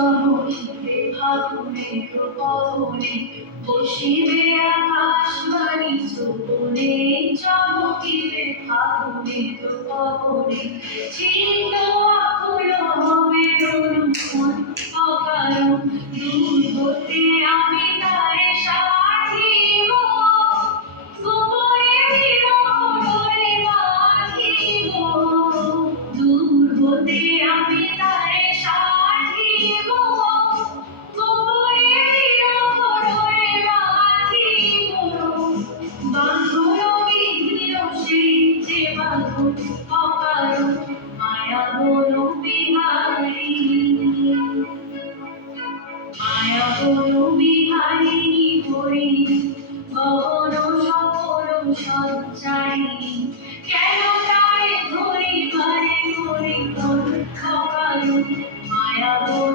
চমকিবে ফাগুনের পবনে, বসিবে আকাশবাণী শ্রবণে, চমকিবে ফাগুনের পবনে। ছিন্ন আকুল হবে অনুক্ষণ অকারণ, দূর হতে আমি তারে সাধিব, গোপনে বিরহ ডোরে বাঁধিব। দূর হতে আমি তারে সাধিব, গোপনে বিরহ ডোরে বাঁধিব। বাঁধন বিহীন সেই যে বাঁধন অকারণ, মায়া বন বিহারী, মায়া বন বিহারিণী হরিণী, গগন সফল সঞ্চারিণী। কেন তারে ধরিবারে করি তর অকারণ, মায়া বন